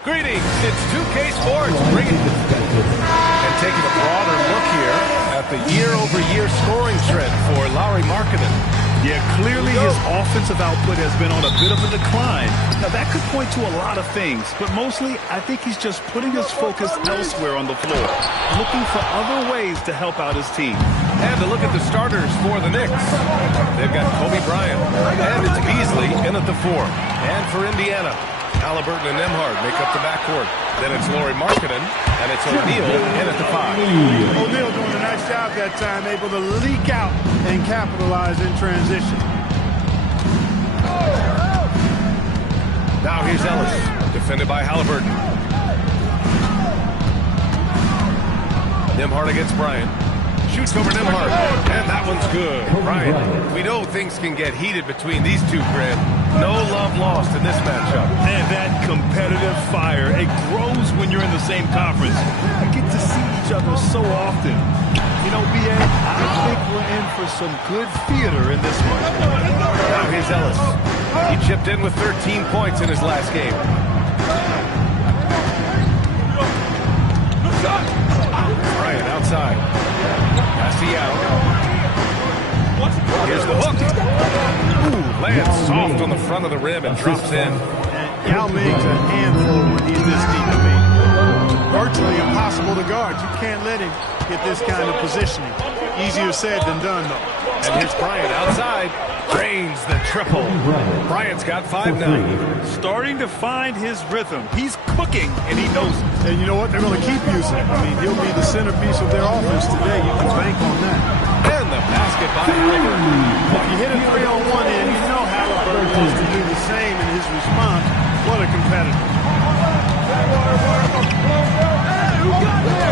Greetings, it's 2K Sports, and taking a broader look here at the year-over-year scoring trend for Lauri Markkanen. Yeah, clearly his offensive output has been on a bit of a decline. Now, that could point to a lot of things, but mostly, I think he's just putting his focus elsewhere on the floor, looking for other ways to help out his team. And to look at the starters for the Knicks. They've got Kobe Bryant, and it's Beasley in at the 4. And for Indiana, Halliburton and Nembhard make up the backcourt. Then it's Lauri Markkanen, and it's O'Neal in at the 5. O'Neal doing a nice job that time, able to leak out and capitalize in transition. Now here's Ellis, defended by Halliburton. Nembhard against Bryant. Shoots over Nembhard, and that one's good. Bryant, we know things can get heated between these two, Grant. No love lost in this matchup. And that competitive fire, it grows when you're in the same conference. You get to see each other so often. You know, B.A., I think we're in for some good theater in this one. Now here's Ellis. He chipped in with 13 points in his last game. Bryant outside. Out. Here's the hook. Ooh, lands soft on the front of the rim and drops in. Yao Ming's a handful when he's this deep. I mean, virtually impossible to guard. You can't let him get this kind of positioning. Easier said than done, though. And here's Bryant outside. Drains the triple. Bryant's got 5 now. Starting to find his rhythm. He's cooking, and he knows it. And you know what? They're going to keep using it. I mean, he'll be the centerpiece of their offense today. You can bank on that. And the basket by Halliburton. If you hit a 3 on one end, you know Halliburton wants to do the same in his response. What a competitor.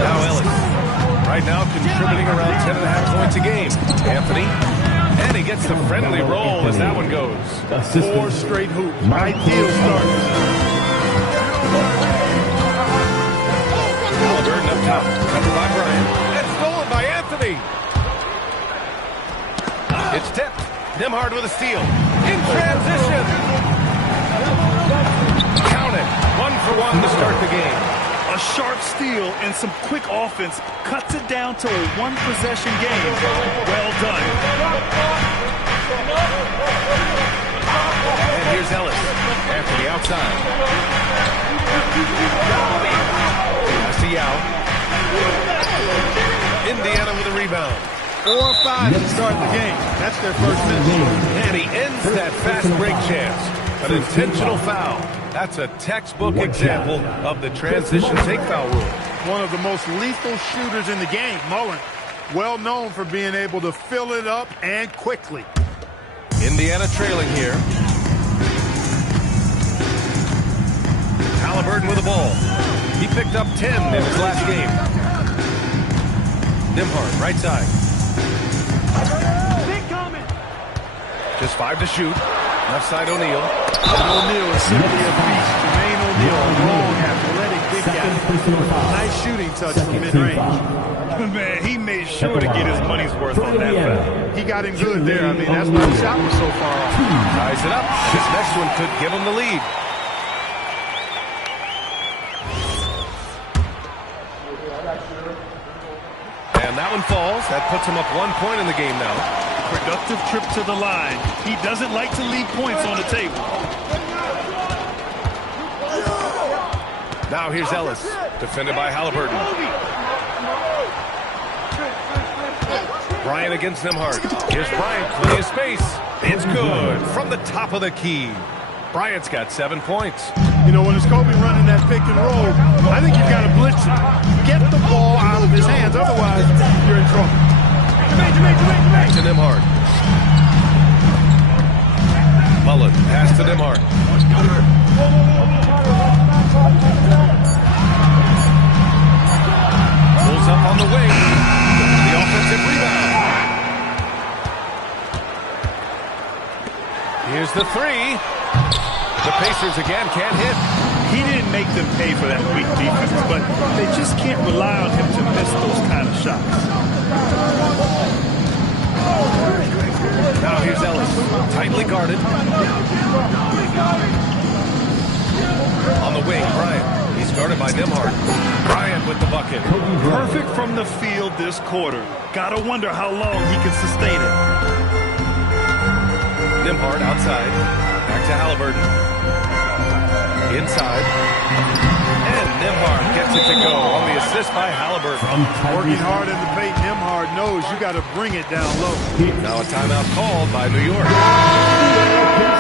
Now Ellis. Right now contributing around 10.5 points a game. Anthony. And he gets the friendly roll as that one goes. 4 straight hoops. Ideal start. Halliburton up top. Covered by Bryant. And stolen by Anthony. It's tipped. Nembhard with a steal. In transition. Count it. 1 for 1 to start the game. A sharp steal and some quick offense cuts it down to a 1-possession game. Well done. And here's Ellis. Anthony outside. Pass to Yao. Indiana with a rebound. 4 or 5 to start the game. That's their first miss. And he ends that fast break chance. An intentional foul. That's a textbook example of the transition take foul rule. One of the most lethal shooters in the game, Mullen. Well known for being able to fill it up and quickly. Indiana trailing here. Halliburton with the ball. He picked up 10 in his last game. Nembhard, right side. Just 5 to shoot. Left side O'Neal. O'Neal is simply a beast. Jermaine O'Neal, a long, athletic, big guy. Nice shooting touch from mid-range. Man, he made sure to get his money's worth on that foul. He got him good there. I mean, that's why the shot was so far off. Ties it up. This next one could give him the lead. And that one falls. That puts him up 1 point in the game now. Productive trip to the line. He doesn't like to leave points on the table. Now here's Ellis, defended by Halliburton. Bryant against Nembhard. Here's Bryant, plenty of space. It's good from the top of the key. Bryant's got 7 points. You know, when it's Kobe running that pick and roll, I think you've got to blitz him. Get the ball out of his hands, otherwise you're in trouble. Back to Nembhard. Mullen, pass to Nembhard. Pulls up on the wing. The offensive rebound. Here's the 3. The Pacers again can't hit. He didn't make them pay for that weak defense, but they just can't rely on him to miss those kind of shots. Now here's Ellis, tightly guarded. On the wing, Bryant. Guarded by Nembhard. Bryant with the bucket. Perfect from the field this quarter. Gotta wonder how long he can sustain it. Nembhard outside. Back to Halliburton. Inside. And Nembhard gets it to go on the assist by Halliburton. Working hard in the paint, Nembhard knows you got to bring it down low. Now a timeout called by New York.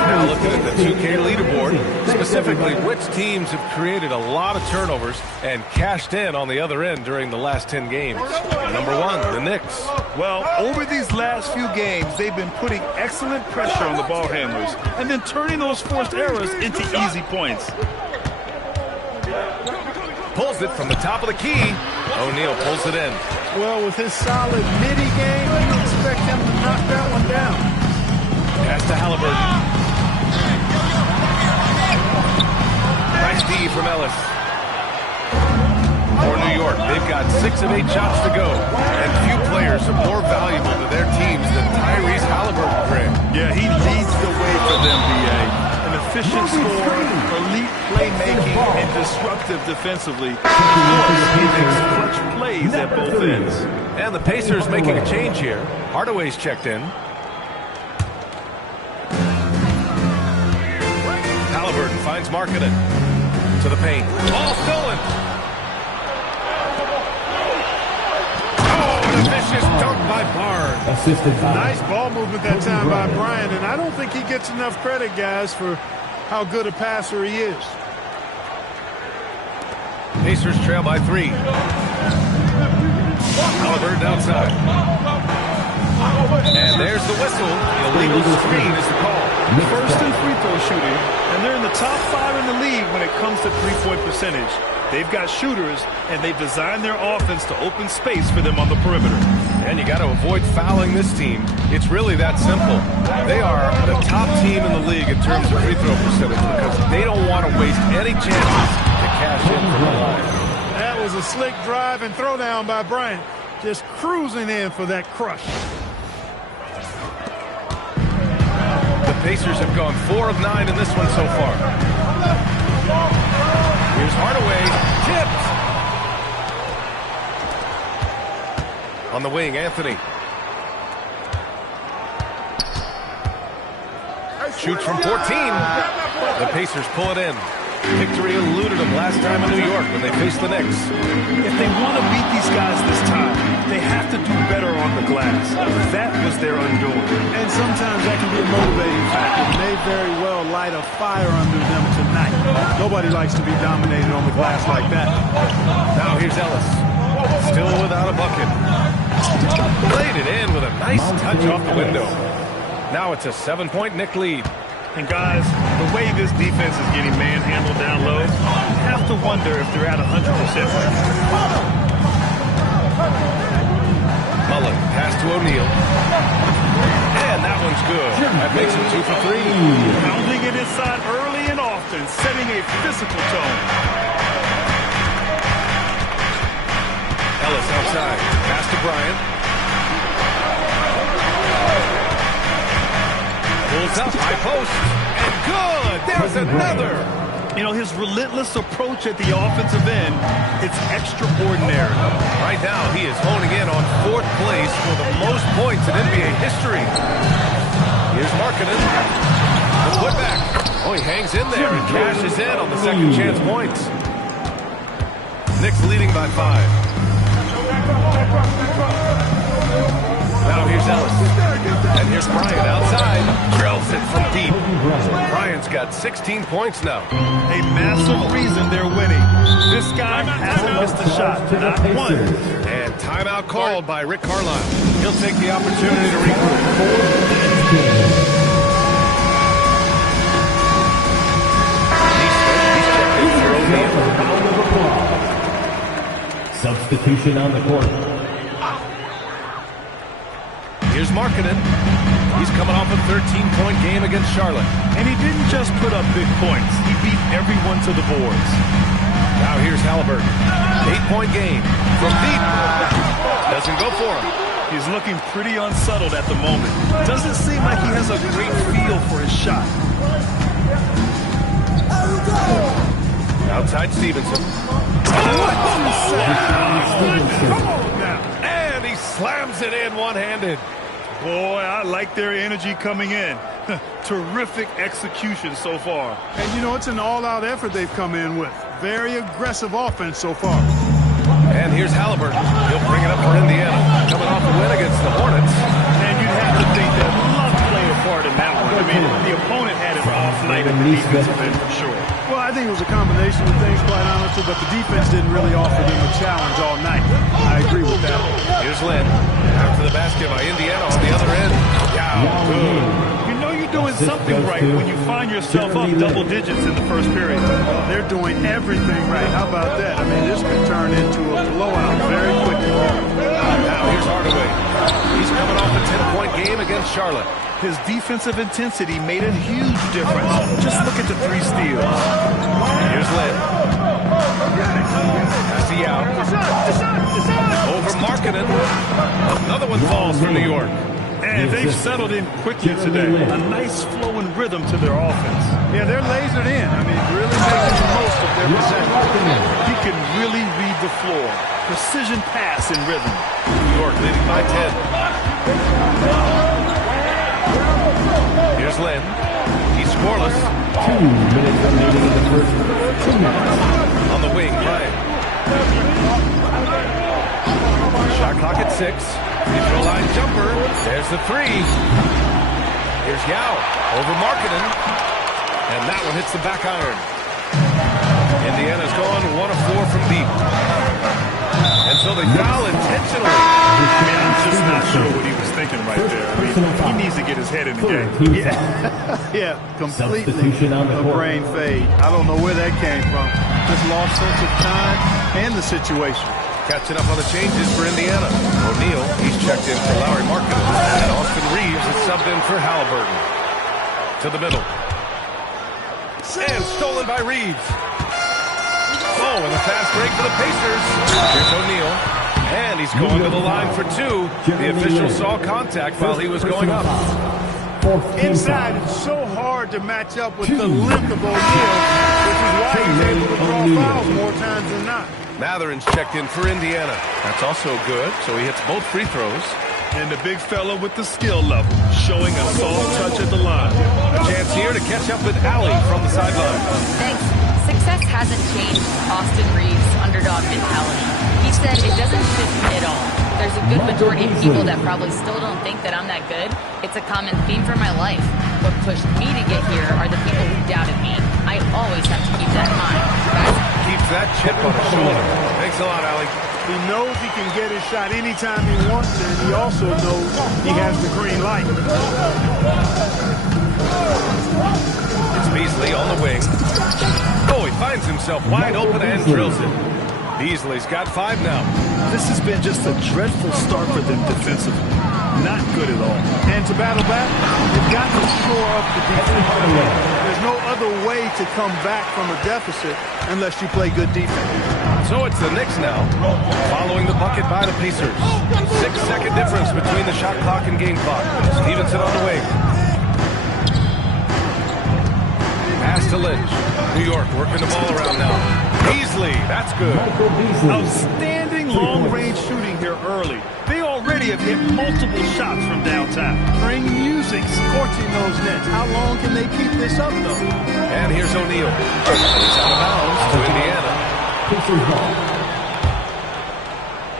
Now looking at the 2K leaderboard, specifically which teams have created a lot of turnovers and cashed in on the other end during the last 10 games. Number 1, the Knicks. Well, over these last few games, they've been putting excellent pressure on the ball handlers and then turning those forced errors into easy points. Pulls it from the top of the key. O'Neal pulls it in. Well, with his solid midi game, you expect him to knock that one down. Pass to Halliburton. Nice D from Ellis. For New York, they've got 6 of 8 shots to go. And few players are more valuable to their teams than Tyrese Halliburton, Greg. Yeah, he leads the way for them, B.A. An efficient scorer, elite playmaking, and disruptive defensively. Of course, he makes clutch plays at both ends. And the Pacers making a change here. Hardaway's checked in. Halliburton finds Markkanen to the paint. Ball stolen. Oh, and a vicious dunk by Barnes. Nice ball movement that time by Bryant, and I don't think he gets enough credit, guys, for how good a passer he is. Pacers trail by 3. Halliburton outside. And there's the whistle. The illegal screen is the call. First in free throw shooting, and they're in the top 5 in the league when it comes to three-point percentage. They've got shooters, and they've designed their offense to open space for them on the perimeter. And you got to avoid fouling this team. It's really that simple. They are the top team in the league in terms of free throw percentage because they don't want to waste any chances to cash in from the line. That was a slick drive and throwdown by Bryant. Just cruising in for that crush. The Pacers have gone 4 of 9 in this one so far. Here's Hardaway, tipped. On the wing, Anthony. Shoots from 14. The Pacers pull it in. Victory eluded them last time in New York when they faced the Knicks. If they want to beat these guys this time, they have to do better on the glass. That was their undoing. And sometimes that can be a motivating factor. It may very well light a fire under them tonight. Nobody likes to be dominated on the glass like that. Now here's Ellis. Still without a bucket. Played it in with a nice touch off the window. Now it's a 7-point Knick lead. And guys, the way this defense is getting manhandled down low, you have to wonder if they're at 100% right now. Mullen, pass to O'Neal. And that one's good. That makes him 2 for 3. Pounding it inside early and often, setting a physical tone. Ellis outside. Pass to Bryant. Pulls up, high post, and good! There's another! You know, his relentless approach at the offensive end, it's extraordinary. Right now, he is honing in on 4th place for the most points in NBA history. Here's Markkanen. The putback. Oh, he hangs in there and cashes in on the second chance points. Knicks leading by 5. Now here's Ellis. And here's Bryant outside. Drills it from deep. Bryant's got 16 points now. A massive reason they're winning. This guy hasn't missed a shot, not one. And timeout called by Rick Carlisle. He'll take the opportunity to regroup. Substitution on the court. Here's Markkanen. He's coming off a 13-point game against Charlotte. And he didn't just put up big points. He beat everyone to the boards. Now here's Halliburton. 8-point game from deep. Doesn't go for him. He's looking pretty unsettled at the moment. Doesn't seem like he has a great feel for his shot. Now inside Stevenson. And he slams it in one-handed. Boy, I like their energy coming in. Terrific execution so far. And, you know, it's an all-out effort they've come in with. Very aggressive offense so far. And here's Halliburton. He'll bring it up for Indiana. Coming off a win against the Hornets. And you'd have to think that luck played a part in that one. I mean, the opponent had an off night at the defensive end for sure. Well, I think it was a combination of things, quite honestly, but the defense didn't really offer them a challenge all night. I agree with that. Here's Lynn. After the basket by Indiana on the other end. Yeah, good. You know you're doing something right when you find yourself up double digits in the first period. They're doing everything right. How about that? I mean, this could turn into a blowout very quickly. Now here's Hardaway. He's coming off a 10-point game against Charlotte. His defensive intensity made a huge difference. Just look at the 3 steals. Here's Lynn. That's the out. Over Markkanen. Another one falls for New York. And they've settled in quickly today. A nice flowing rhythm to their offense. Yeah, they're lasered in. I mean, really making the most of their possession. He can really read the floor. Precision pass in rhythm. New York leading by 10. Here's Lynn. He's scoreless. 2 minutes remaining in the first. 2 minutes. On the wing, Bryant. Shot clock at 6. Free throw line jumper. There's the 3. Here's Yao over Markkanen. And that one hits the back iron. Indiana's gone 1 of 4 from deep. And so they foul intentionally. Man, I'm just not sure what he was thinking right there. I mean, he needs to get his head in the game. Yeah, completely a brain fade. I don't know where that came from. Just lost sense of time and the situation. Catching up on the changes for Indiana. O'Neal, he's checked in for Lauri Markkanen. And Austin Reeves is subbed in for Halliburton. To the middle. And stolen by Reeves. Oh, and a fast break for the Pacers. Here's O'Neal. And he's going to the line for 2. The official saw contact while he was going up. Inside, it's so hard to match up with the length of O'Neal, which is why he's able to draw fouls more times than not. Matherin's checked in for Indiana. That's also good, so he hits both free throws. And the big fella with the skill level, showing a soft touch at the line. A chance here to catch up with Allie from the sideline. Thanks. Success hasn't changed Austin Reeves' underdog mentality. He said it doesn't fit me at all. There's a good majority of people that probably still don't think that I'm that good. It's a common theme for my life. What pushed me to get here are the people who doubted me. I always have to keep that in mind. Keeps that chip on his shoulder. Thanks a lot, Allie. He knows he can get his shot anytime he wants, and he also knows he has the green light. It's Beasley on the wing. Oh, he finds himself wide open and drills it. Beasley's got 5 now. This has been just a dreadful start for them defensively. Not good at all. And to battle back, you've got to shore up the defense. There's no other way to come back from a deficit unless you play good defense. So it's the Knicks now, following the bucket by the Pacers. 6-second difference between the shot clock and game clock. Stevenson on the wing. Pass to Lynch. New York working the ball around now. Beasley, that's good. Outstanding long-range shooting here early. They already have hit multiple shots from downtown. Bring music, scorching those nets. How long can they keep this up, though? And here's O'Neal. And he's out of bounds to Indiana.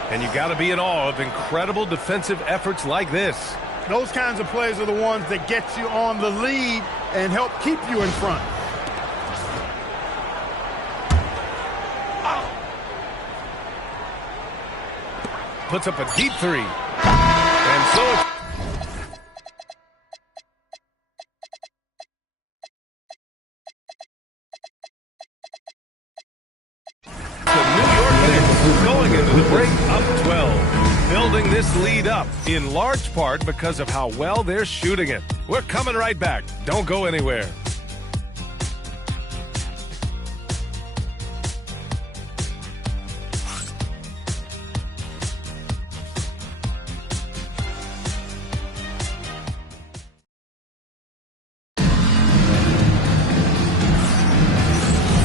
And you got to be in awe of incredible defensive efforts like this. Those kinds of plays are the ones that get you on the lead and help keep you in front. Puts up a deep 3. And so it's... The New York Knicks going into the break up 12. Building this lead up in large part because of how well they're shooting it. We're coming right back. Don't go anywhere.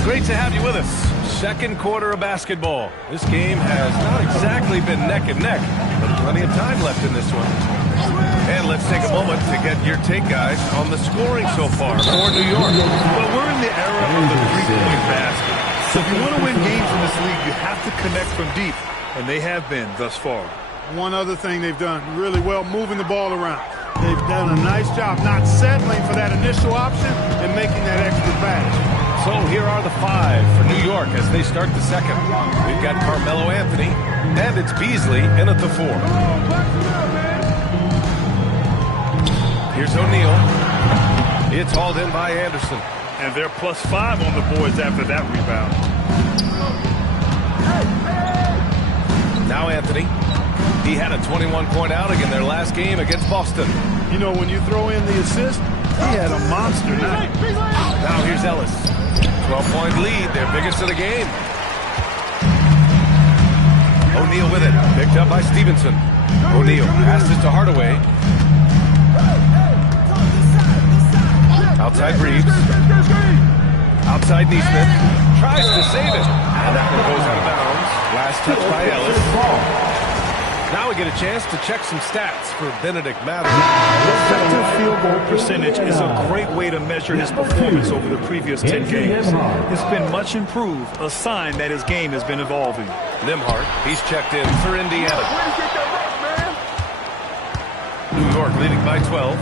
Great to have you with us. second quarter of basketball. This game has not exactly been neck and neck, but plenty of time left in this one. And let's take a moment to get your take, guys, on the scoring so far for New York. Well, we're in the era of the three-point basket. So if you want to win games in this league, you have to connect from deep, and they have been thus far. One other thing they've done really well, moving the ball around. They've done a nice job not settling for that initial option and making that extra pass. So here are the five for New York as they start the second. We've got Carmelo Anthony, and it's Beasley in at the 4. Here's O'Neal. It's hauled in by Anderson. And they're +5 on the boards after that rebound. Now Anthony. He had a 21-point outing in their last game against Boston. You know, when you throw in the assist, he had a monster night. Now here's Ellis. 12-point lead, their biggest of the game. O'Neal with it. Picked up by Stevenson. O'Neal passes to Hardaway. Outside Reeves. Outside Neesmith. Tries to save it. And that one goes out of bounds. Last touch by Ellis. Now we get a chance to check some stats for Benedict Mather. Effective field goal percentage is a great way to measure his performance over the previous 10 games. It's been much improved, a sign that his game has been evolving. Nembhard, he's checked in for Indiana. New York leading by 12.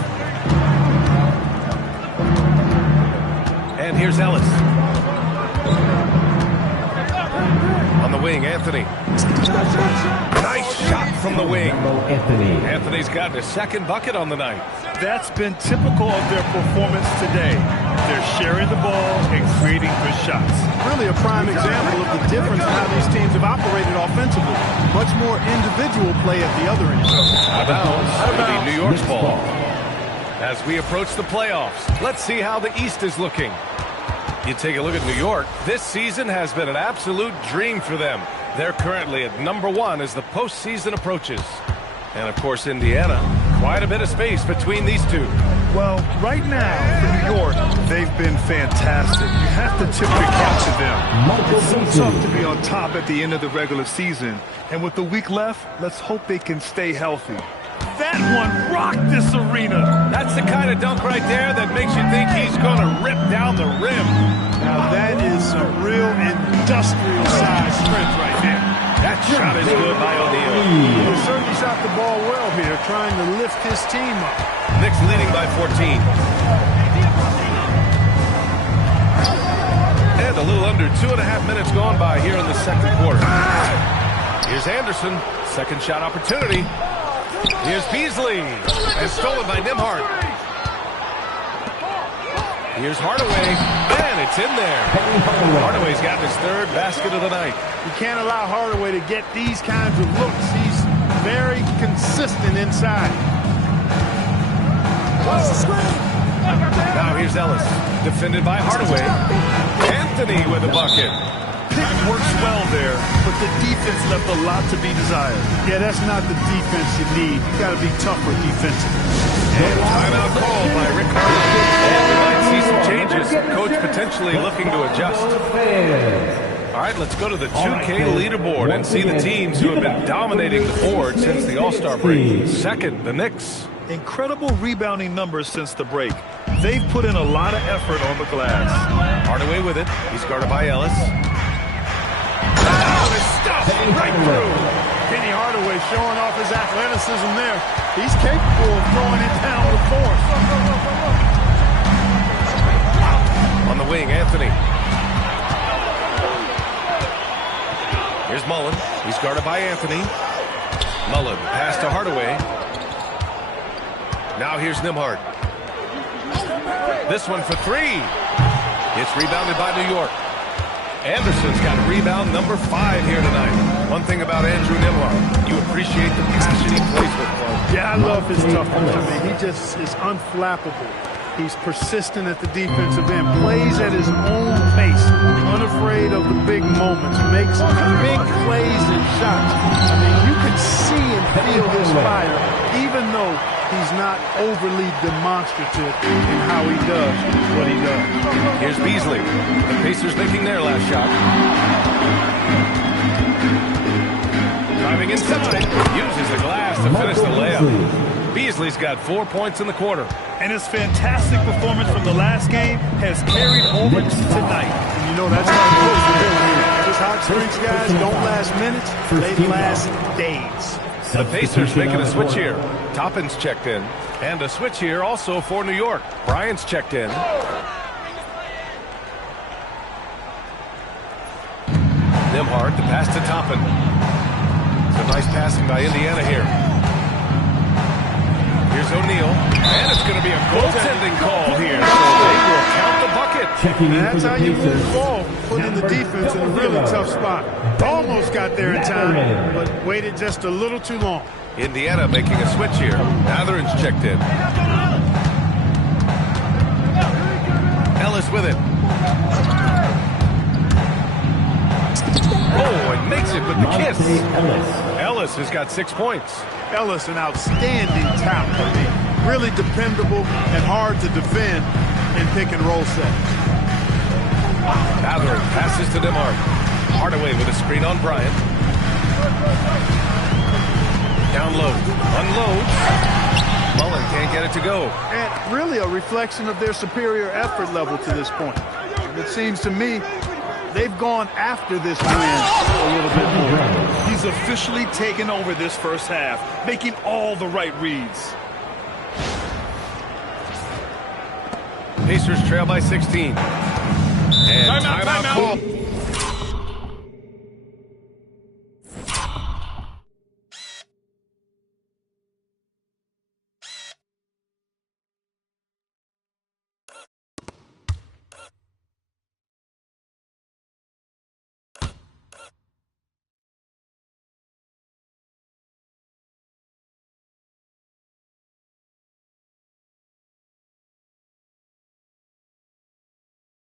And here's Ellis. On the wing, Anthony. Nice shot from the wing. Anthony's gotten his second bucket on the night. That's been typical of their performance today. They're sharing the ball and creating good shots. Really a prime example of the difference in how these teams have operated offensively. Much more individual play at the other end. Out of bounds. It'll be New York's ball. As we approach the playoffs, let's see how the East is looking. You take a look at New York. This season has been an absolute dream for them. They're currently at number 1 as the postseason approaches. And, of course, Indiana, quite a bit of space between these two. Well, right now, for New York, they've been fantastic. You have to tip your cap to them. It's so tough to be on top at the end of the regular season. And with the week left, let's hope they can stay healthy. That one rocked this arena. That's the kind of dunk right there that makes you think he's going to rip down the rim. Now that is some real industrial size strength right there. That shot is good by O'Neal. He certainly shot the ball well here, trying to lift his team up. Knicks leading by 14. And a little under 2.5 minutes gone by here in the second quarter. Here's Anderson. Second shot opportunity. Here's Beasley. And stolen by Nembhard. Here's Hardaway. And it's in there. Hardaway's got his third basket of the night. You can't allow Hardaway to get these kinds of looks. He's very consistent inside. Now here's Ellis. Defended by Hardaway. Anthony with a bucket. Pick works well there, but the defense left a lot to be desired. Yeah, that's not the defense you need. You got to be tougher defensively. And timeout called by Rick Carlisle. And we might see some changes. Coach potentially looking to adjust. All right, let's go to the 2K leaderboard and see the teams who have been dominating the board since the All-Star break. Second, the Knicks. Incredible rebounding numbers since the break. They've put in a lot of effort on the glass. Hardaway with it. He's guarded by Ellis. Oh, it's stuffed right through. Kenny Hardaway showing off his athleticism there. He's capable of throwing it down with force. On the wing, Anthony. Here's Mullen. He's guarded by Anthony. Mullen, pass to Hardaway. Now here's Nembhard. This one for three. It's rebounded by New York. Anderson's got rebound number 5 here tonight. One thing about Andrew Nembhard, you appreciate the passion he plays with, Clark. Yeah, I love his toughness. I mean, he just is unflappable. He's persistent at the defensive end, plays at his own pace, unafraid of the big moments, makes big plays and shots. I mean, you can see and feel his fire, even though he's not overly demonstrative in how he does what he does. Here's Beasley. The Pacers making their last shot. inside. Uses the glass to finish the layup. Beasley's got 4 points in the quarter. And his fantastic performance from the last game has carried over to tonight. And you know, that's how it goes from here. These hot streaks, guys, don't last minutes. They last days. The Pacers making a switch here. Toppin's checked in. And a switch here also for New York. Bryant's checked in. Nembhard, the pass to Toppin. Some nice passing by Indiana here. Here's O'Neal. And it's going to be a goaltending call here. So they will count the bucket. And that's how you move the ball, putting the defense in a really tough spot. Almost got there in time, but waited just a little too long. Indiana making a switch here. Matherin's checked in. Ellis with it. Oh, and makes it with the kiss. Ellis has got 6 points. Ellis, an outstanding talent. I mean, really dependable and hard to defend in pick-and-roll sets. Matherin passes to Nembhard. Hardaway with a screen on Bryant. Down low. Unloads. Mullen can't get it to go. And really a reflection of their superior effort level to this point. And it seems to me they've gone after this win a little bit more. He's officially taken over this first half, making all the right reads. Pacers trail by 16. And timeout call.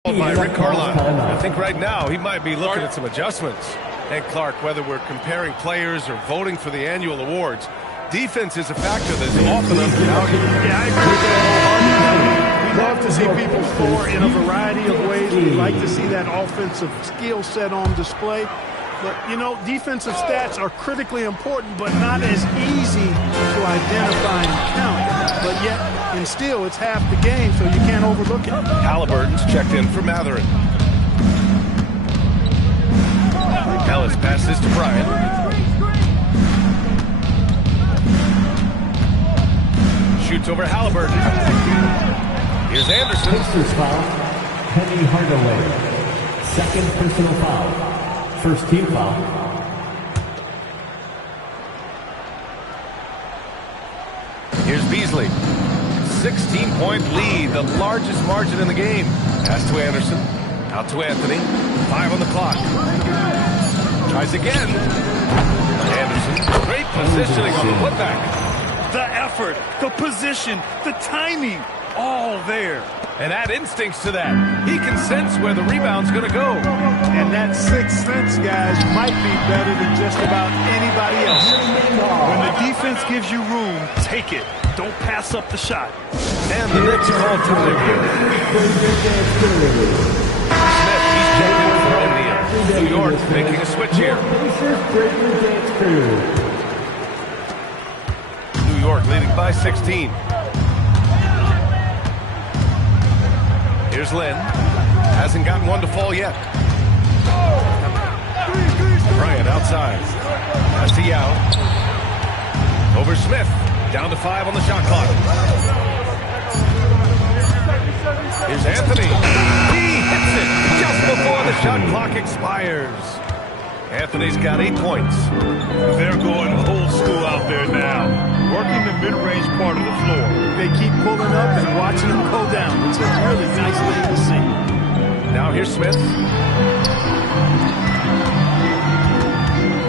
By Rick Carlisle. I think right now he might be looking at some adjustments. And Clark, whether we're comparing players or voting for the annual awards, defense is a factor that's often undervalued. Yeah, I agree with that wholeheartedly. We love to see people score in a variety of ways. We like to see that offensive skill set on display. But, you know, defensive stats are critically important, but not as easy to identify and count. But yet, and still, it's half the game, so you can't overlook it. Halliburton's checked in for Matherin. Ellis passes to Bryant. Shoots over Halliburton. Here's Anderson. Pacers foul, Penny Hardaway. Second personal foul. First team foul. Here's Beasley. 16-point lead, the largest margin in the game. Pass to Anderson. Out to Anthony. 5 on the clock. Tries again. Anderson. Great positioning on the putback. The effort, the position, the timing, all there. And add instincts to that. He can sense where the rebound's going to go. And that sixth sense, guys, might be better than just about anybody else. When the defense gives you room, take it. Don't pass up the shot. And the Knicks call time here. Smith, he's checked in for O'Neal. New York making a switch here. New York leading by 16. Here's Lynn. Hasn't gotten one to fall yet. Bryant outside. Pass to Yao. Over Smith. Down to 5 on the shot clock. Here's Anthony. He hits it just before the shot clock expires. Anthony's got 8 points. They're going old school out there now, working the mid-range part of the floor. They keep pulling up and watching them go down. It's a really nice thing to see. Now here's Smith.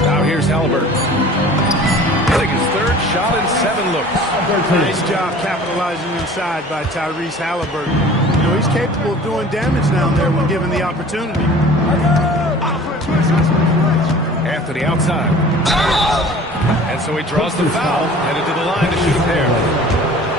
Now here's Halliburton. Hitting his third shot in 7 looks. Nice job capitalizing inside by Tyrese Halliburton. You know, he's capable of doing damage down there when given the opportunity. Anthony outside. And so he draws the foul, headed to the line to shoot a pair.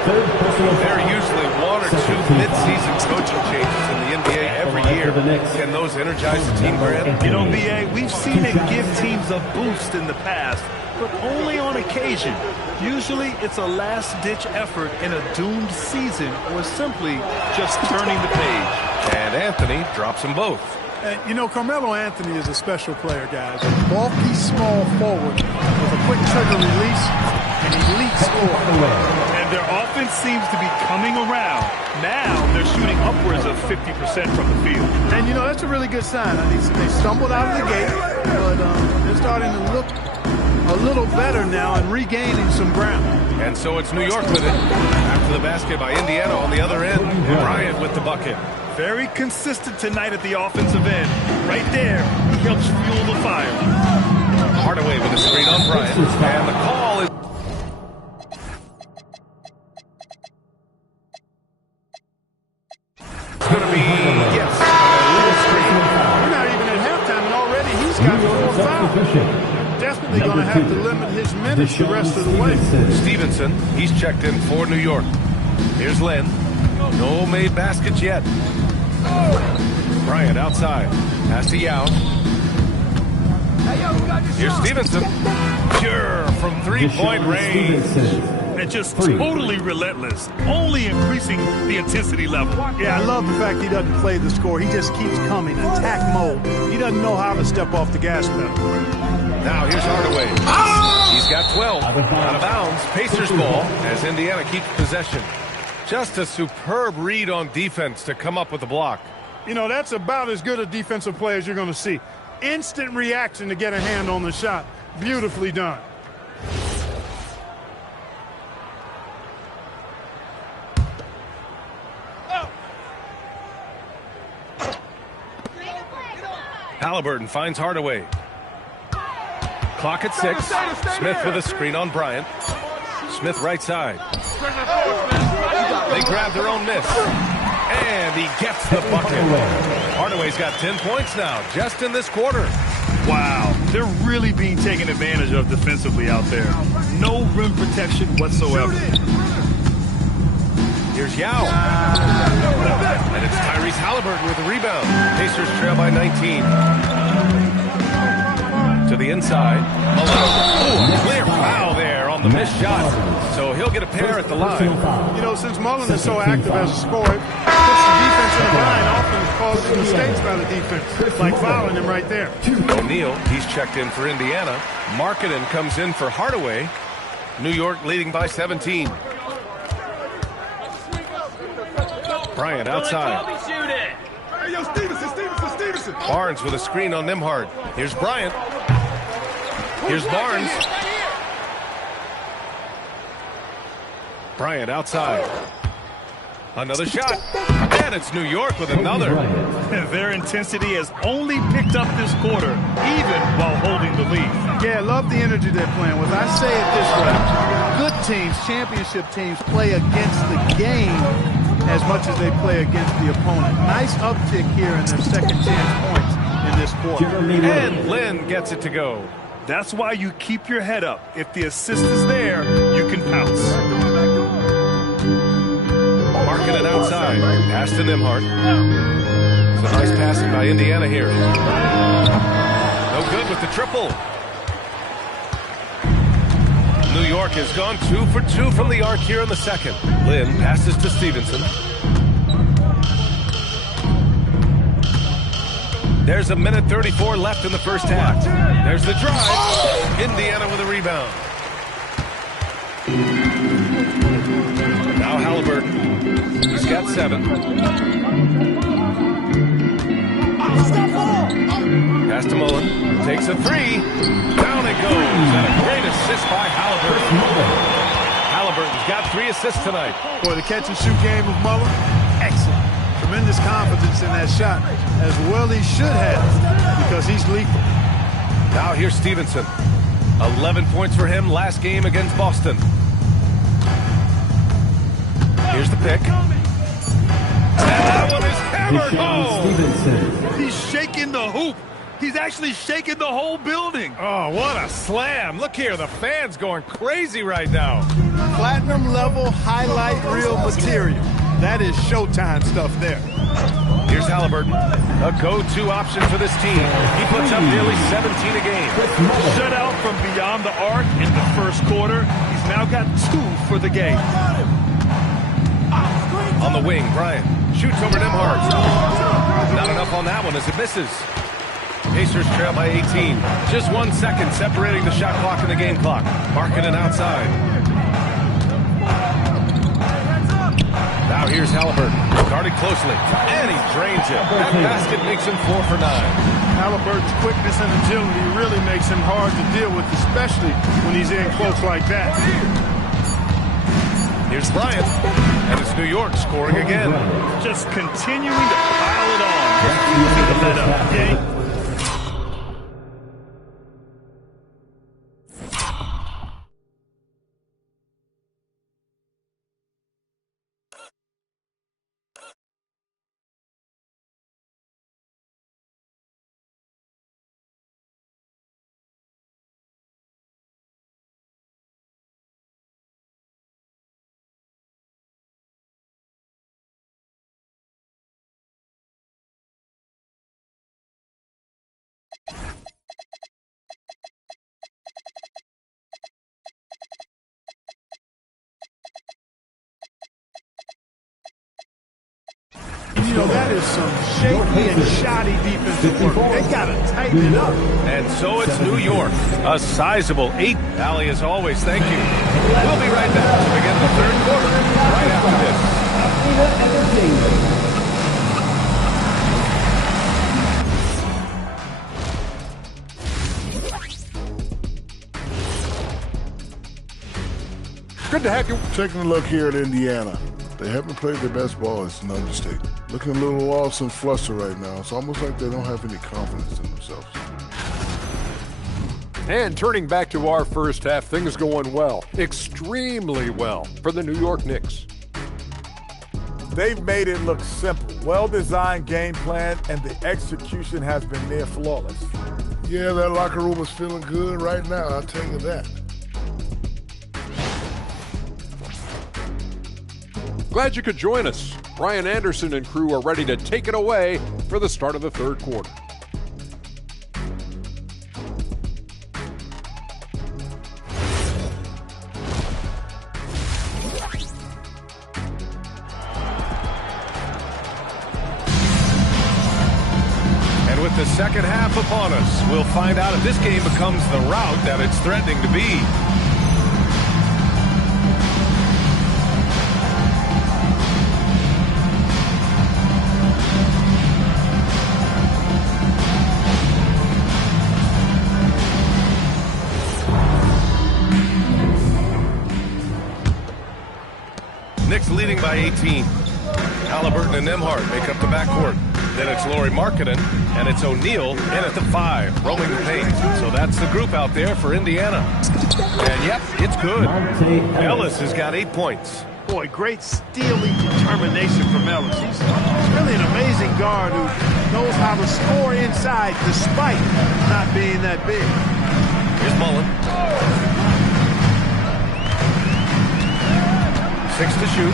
There are usually 1 or 2 mid-season coaching changes in the NBA every year. Can those energize the team, Grant? You know, B.A., we've seen it give teams a boost in the past, but only on occasion. Usually it's a last-ditch effort in a doomed season or simply just turning the page. And Anthony drops them both. You know, Carmelo Anthony is a special player, guys. A bulky, small forward with a quick trigger release and elite score. And their offense seems to be coming around. Now they're shooting upwards of 50% from the field. And, you know, that's a really good sign. I mean, they stumbled out of the gate, but they're starting to look a little better now and regaining some ground. And so it's New York with it. After the basket by Indiana on the other end. Bryant with the bucket. Very consistent tonight at the offensive end. Right there, he helps fuel the fire. Hardaway with a screen on Bryant. And the call is... It's going to be, yes, a little screen. We're not even at halftime, and already he's got 4 fouls. Definitely going to have to limit his minutes the rest of the way. Stevenson, he's checked in for New York. Here's Len. No made baskets yet. Bryant outside. Pass to Yao. Here's Stevenson. Pure from three-point range. And just totally relentless, only increasing the intensity level. Yeah, I love the fact he doesn't play the score. He just keeps coming, attack mode. He doesn't know how to step off the gas pedal. Now here's Hardaway. He's got 12. Out of bounds. Pacers ball as Indiana keeps possession. Just a superb read on defense to come up with the block. You know, that's about as good a defensive play as you're going to see. Instant reaction to get a hand on the shot. Beautifully done. Halliburton finds Hardaway. Clock at 6. Smith with a screen on Bryant. Smith right side. They grab their own miss. And he gets the bucket. Hardaway's got 10 points now, just in this quarter. Wow, they're really being taken advantage of defensively out there. No rim protection whatsoever. Here's Yao. And it's Tyrese Halliburton with the rebound. Pacers trail by 19. To the inside. Oh, clear foul there on the missed shot. So he'll get a pair at the line. You know, since Mullen is so active as a scorer, it puts the defense in a bind, often causes mistakes by the defense, like fouling him right there. O'Neal, he's checked in for Indiana. Markkanen comes in for Hardaway. New York leading by 17. Bryant outside. Hey, yo, Stevenson. Barnes with a screen on Nembhard. Here's Bryant. Here's Barnes. Bryant outside. Another shot. And it's New York with another. Their intensity has only picked up this quarter, even while holding the lead. Yeah, I love the energy they're playing with. I say it this way. Good teams, championship teams, play against the game as much as they play against the opponent. Nice uptick here in their second chance points in this quarter. And Lynn gets it to go. That's why you keep your head up. If the assist is there, you can pounce. Markkanen outside. Pass to Nembhard. Some nice passing by Indiana here. No good with the triple. New York has gone 2 for 2 from the arc here in the second. Lynn passes to Stevenson. There's a minute 34 left in the first half. There's the drive. Indiana with a rebound. Now Halliburton. He's got 7. Pass to Mullen. Takes a 3. Down it goes. And a great assist by Halliburton. Halliburton's got 3 assists tonight. Boy, the catch-and-shoot game of Mullen, excellent. Tremendous confidence in that shot, as well he should have, because he's lethal. Now here's Stevenson. 11 points for him last game against Boston. Here's the pick. And that one is hammered home. He's shaking the hoop. He's actually shaking the whole building. Oh, what a slam. Look here, the fans going crazy right now. Platinum level highlight reel material. That is showtime stuff there. Here's Halliburton, a go-to option for this team. He puts up nearly 17 a game. Shut out from beyond the arc in the first quarter. He's now got 2 for the game. On the wing, Bryant shoots over Nembhard. Not enough on that one as it misses. Pacers trail by 18. Just 1 second separating the shot clock and the game clock. Markkanen outside. Now here's Halliburton, guarded closely, and he drains it. That basket makes him 4 for 9. Halliburton's quickness and agility really makes him hard to deal with, especially when he's in close like that. Here's Bryant, and it's New York scoring again. Just continuing to pile it on. Refusing to let up. Okay? You know, that is some shaky and shoddy defensive work. They got to tighten it up. And so it's New York, a sizable 8. Allie, as always, thank you. We'll be right back to begin the third quarter right after this. Good to have you. Taking a look here at Indiana. They haven't played their best ball, it's an understatement. Looking a little lost and flustered right now. It's almost like they don't have any confidence in themselves. And turning back to our first half, things going well, extremely well for the New York Knicks. They've made it look simple. Well-designed game plan, and the execution has been near flawless. Yeah, that locker room is feeling good right now, I'll tell you that. Glad you could join us. Brian Anderson and crew are ready to take it away for the start of the third quarter. And with the second half upon us, we'll find out if this game becomes the rout that it's threatening to be. Knicks leading by 18. Halliburton and Nembhard make up the backcourt. Then it's Lauri Markkanen, and it's O'Neal in at the 5, roaming the paint. So that's the group out there for Indiana. And yep, it's good. Ellis has got 8 points. Boy, great steely determination from Ellis. He's really an amazing guard who knows how to score inside despite not being that big. Here's Mullen. 6 to shoot.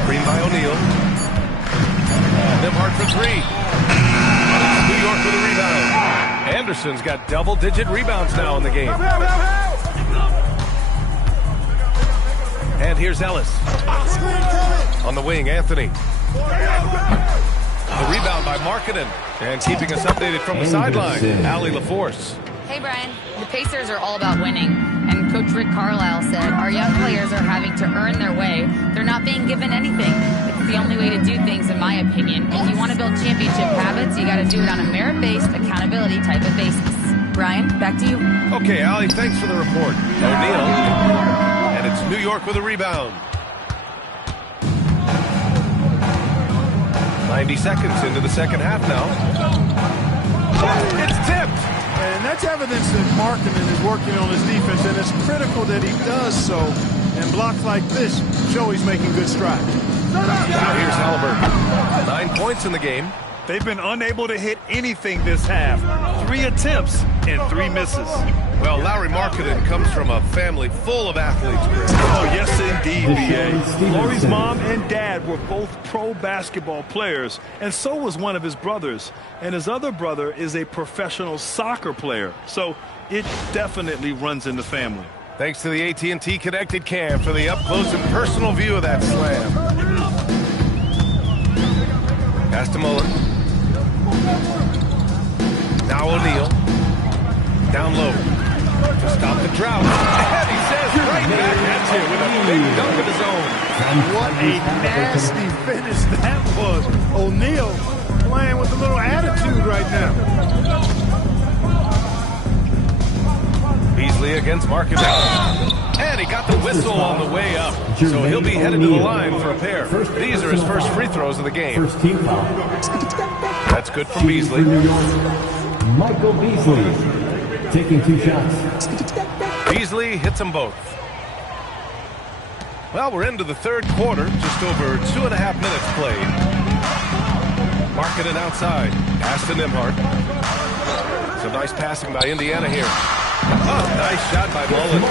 Screen by O'Neal. Nembhard for 3. It's New York with a rebound. Anderson's got double-digit rebounds now in the game. And here's Ellis. On the wing, Anthony. The rebound by Markkanen. And keeping us updated from the sideline, Allie LaForce. Hey, Brian. The Pacers are all about winning. And Coach Rick Carlisle said, our young players are having to earn their way. They're not being given anything. It's the only way to do things, in my opinion. If you want to build championship habits, you got to do it on a merit-based, accountability type of basis. Brian, back to you. Okay, Allie, thanks for the report. O'Neal. And it's New York with a rebound. 90 seconds into the second half now. It's tipped. And that's evidence that Markkanen is working on his defense, and it's critical that he does so. And blocks like this show he's making good strides. Now here's Halliburton. 9 points in the game. They've been unable to hit anything this half. 3 attempts and 3 misses. Well, Larry Markkinen comes from a family full of athletes, Chris. Oh, yes, indeed, B.A. Lori's mom and dad were both pro basketball players, and so was one of his brothers. And his other brother is a professional soccer player. So it definitely runs in the family. Thanks to the AT&T Connected Cam for the up-close and personal view of that slam. Pass to Mullen. Now O'Neal. Down low. To stop the drought. And he says right back at you with a big dunk of his own. What a nasty finish that was. O'Neal playing with a little attitude right now. Beasley against Markkinen. And he got the whistle on the way up. So he'll be headed to the line for a pair. These are his first free throws of the game. First team foul. That's good from Beasley. Michael Beasley taking 2 shots. Beasley hits them both. Well, we're into the third quarter. Just over 2.5 minutes played. Markkinen outside. Pass to Nembhard. Some nice passing by Indiana here. Oh, nice shot by Mullen.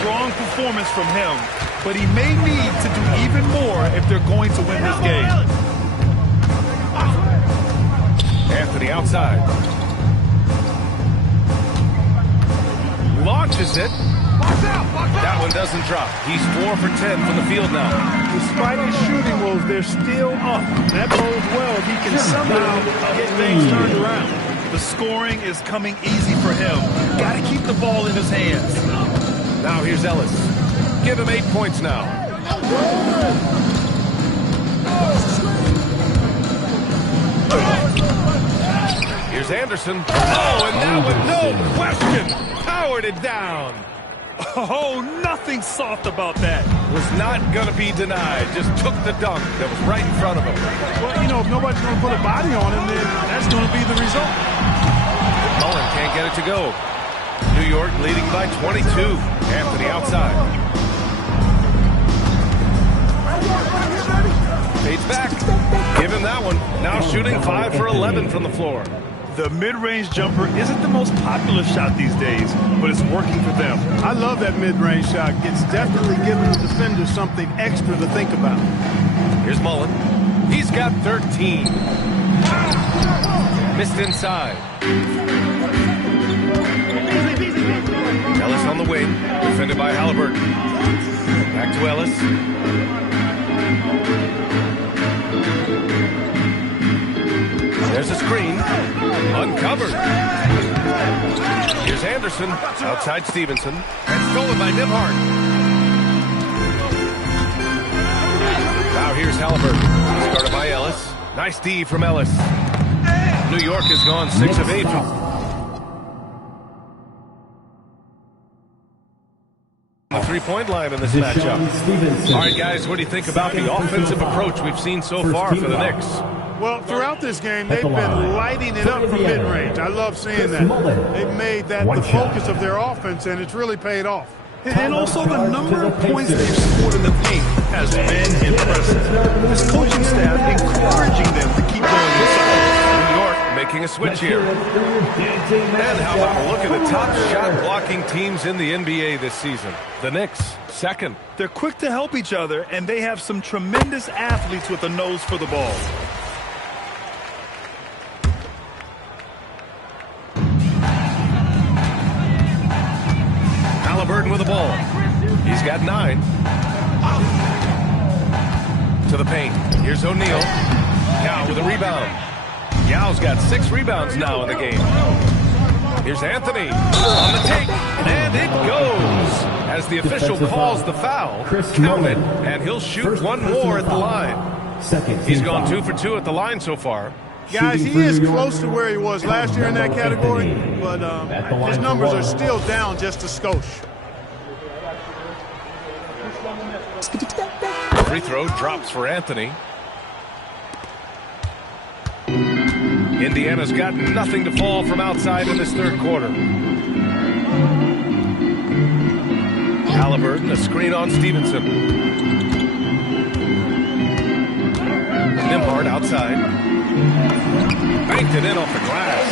Strong performance from him, but he may need to do even more if they're going to win this game. Anthony outside. Launches it. That one doesn't drop. He's 4 for 10 from the field now. Despite his shooting woes, they're still up. That bodes well if he can somehow get things turned around. The scoring is coming easy for him. Got to keep the ball in his hands. Now here's Ellis. Give him 8 points now. Here's Anderson. Oh, and that one, no question, powered it down. Oh, nothing soft about that. Was not going to be denied. Just took the dunk that was right in front of him. Well, you know, if nobody's going to put a body on him, then that's going to be the result. Mullen can't get it to go. New York leading by 22. Anthony outside. Fades back. Give him that one. Now shooting 5 for 11 from the floor. The mid-range jumper isn't the most popular shot these days, but it's working for them. I love that mid-range shot. It's definitely giving the defender something extra to think about. Here's Mullen. He's got 13. Missed inside. Ellis on the wing. Defended by Halliburton. Back to Ellis. There's a screen. Uncovered. Here's Anderson. Outside Stevenson. And stolen by Nembhard. Now here's Halliburton. Started by Ellis. Nice D from Ellis. New York has gone 6 of 8. The three-point line in this matchup. All right, guys, what do you think about the offensive approach we've seen so far for the Knicks? Well, throughout this game, they've been lighting it up from mid-range. I love seeing that. They've made that the focus of their offense, and it's really paid off. And also the number of points they've scored in the paint has been impressive. This coaching staff encouraging them to keep going inside. New York making a switch here. And how about a look at the top shot-blocking teams in the NBA this season? The Knicks, second. They're quick to help each other, and they have some tremendous athletes with a nose for the ball. Halliburton with the ball. He's got 9. To the paint. Here's O'Neal. Yao with a rebound. Yao's got 6 rebounds now in the game. Here's Anthony on the take. And it goes. As the official calls the foul, count it, and he'll shoot one more at the line. He's gone 2 for 2 at the line so far. Guys, he is close to where he was last year in that category, but his numbers are still down just a skosh. Free throw drops for Anthony. Indiana's got nothing to fall from outside in this third quarter. Halliburton, a screen on Stevenson. Nembhard outside. Banked it in off the glass.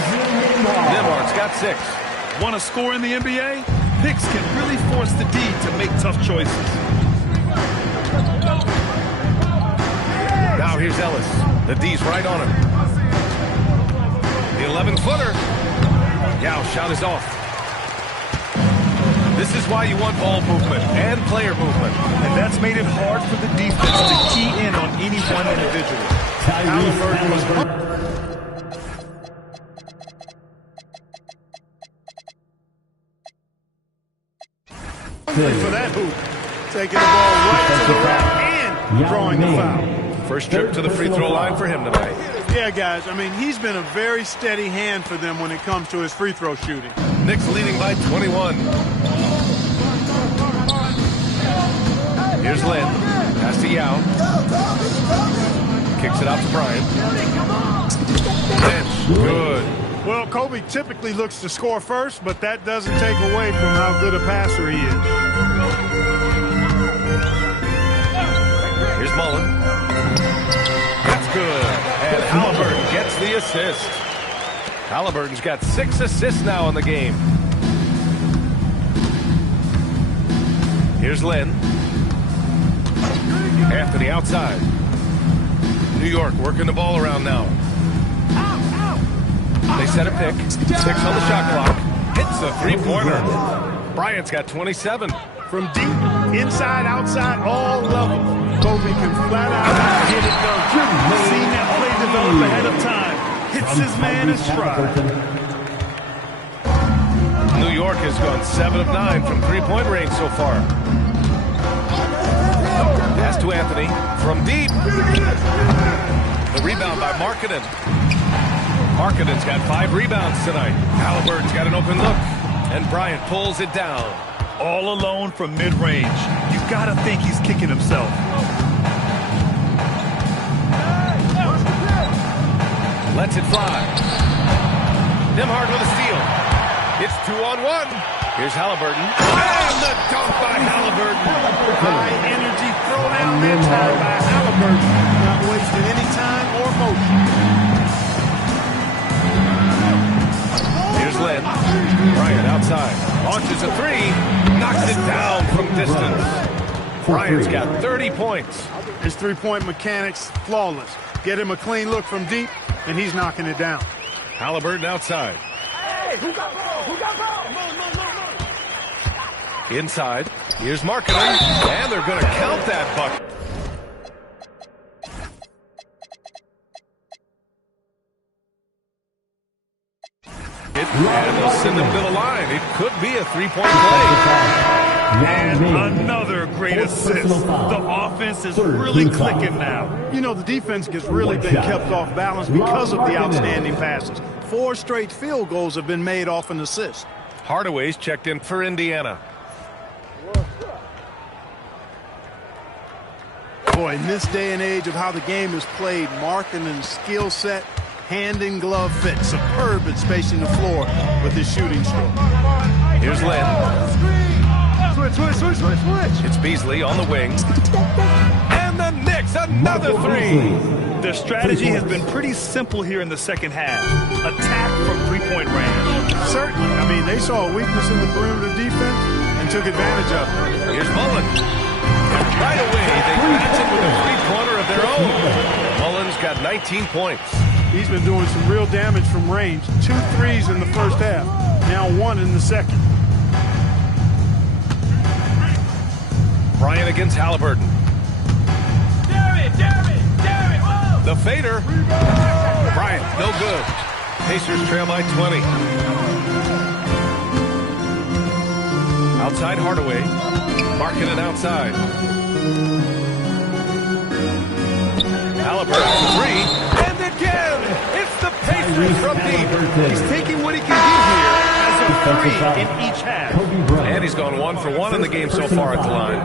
Nembhard's got 6. Want to score in the NBA? Picks can really force the D to make tough choices. Now here's Ellis. The D's right on him. The 11-footer. Yao shot is off. This is why you want ball movement and player movement. And that's made it hard for the defense to key in on any one individual. Halliburton was for that hoop. Taking the ball right to the rack and drawing the foul. First trip to the free throw line for him tonight. Yeah, guys, I mean, he's been a very steady hand for them when it comes to his free throw shooting. Knicks leading by 21. Here's Lynn. Pass to Yao. Kicks it out to Bryant. Bench. Good. Well, Kobe typically looks to score first, but that doesn't take away from how good a passer he is. Here's Mullen. That's good. And Halliburton gets the assist. Halliburton's got 6 assists now in the game. Here's Lynn. Anthony outside. New York working the ball around now. They set a pick. 6 on the shot clock. Hits a three-pointer. Bryant's got 27. From deep, inside, outside, all levels, Kobe can flat out get it done. Seen that play develop ahead of time. Hits his man in stride. New York has gone 7 of 9 from three-point range so far. Pass to Anthony from deep. The rebound by Markkanen. Markkanen's got 5 rebounds tonight. Halliburton's got an open look. And Bryant pulls it down. All alone from mid-range. You gotta think he's kicking himself. Lets it fly. Nembhard with a steal. It's 2-on-1. Here's Halliburton. And the dunk by Halliburton. High energy throwdown there time by Halliburton. Not wasting any time or motion. Here's Lynn. Bryant outside. Launches a 3. Knocks it down from distance. Bryant's got 30 points. His three-point mechanics, flawless. Get him a clean look from deep, and he's knocking it down. Halliburton outside. Hey, who got ball? Who got ball? Inside. Here's Markkanen. And they're going to count that bucket. And they'll send him to the line. It could be a three-point play. And another great assist. The offense is really clicking now. You know, the defense has really been kept off balance because of the outstanding passes. 4 straight field goals have been made off an assist. Hardaway's checked in for Indiana. Boy, in this day and age of how the game is played, Markkanen's skill set, hand and glove fit, superb at spacing the floor with his shooting stroke. Here's Lynn. Switch. It's Beasley on the wing. And the Knicks, another 3. Their strategy has been pretty simple here in the second half. Attack from three-point range. Certainly. I mean, they saw a weakness in the perimeter defense and took advantage of it. Here's Mullen. And right away, they match it with a three-pointer of their own. Mullen's got 19 points. He's been doing some real damage from range. 2 threes in the first half. Now 1 in the second. Bryant against Halliburton. Whoa! The fader. Bryant, no good. Pacers trail by 20. Outside Hardaway. Markkanen outside. Halliburton 3. And again, it's the Pacers from deep. He's taking what he can get here as a 3 in each half. And he's gone 1 for 1 in the game so far at the line.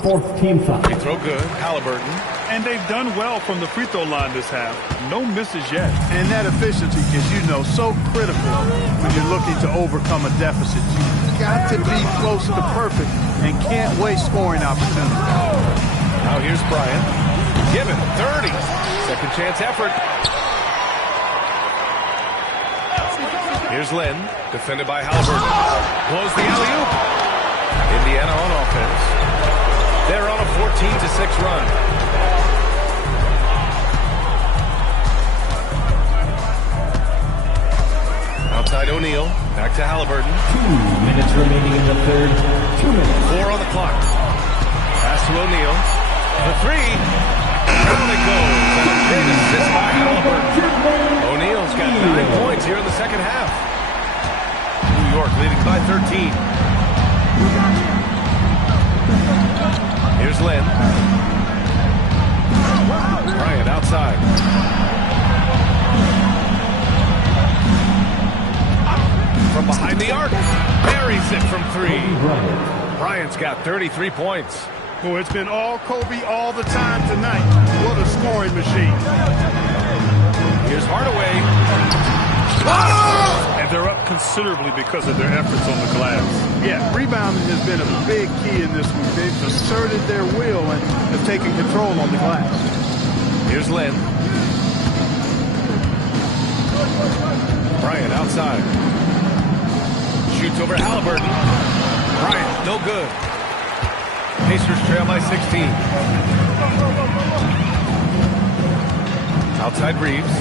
4th team foul. Free throw good. Halliburton. And they've done well from the free throw line this half. No misses yet. And that efficiency is, you know, so critical when you're looking to overcome a deficit. You've got to be close to perfect and can't waste scoring opportunities. Now here's Bryant. Given 30. Second chance effort. Here's Lynn, defended by Halliburton. Blows the alley-oop. Indiana on offense. They're on a 14-6 run. Outside O'Neal, back to Halliburton. 2 minutes remaining in the third. 2 minutes. 4 on the clock. Pass to O'Neal. The three. Down it goes. And a big assist by Halliburton. O'Neal's got 9 points here in the second half. New York leading by 13. Here's Lynn. Bryant outside. From behind the arc. Buries it from 3. Bryant's got 33 points. Boy, it's been all Kobe all the time tonight. What a scoring machine. Here's Hardaway. And they're up considerably because of their efforts on the glass. Yeah, rebounding has been a big key in this one. They've asserted their will and have taken control on the glass. Here's Lynn. Bryant outside. Shoots over Halliburton. Bryant, no good. Pacers trail by 16. Outside Reeves.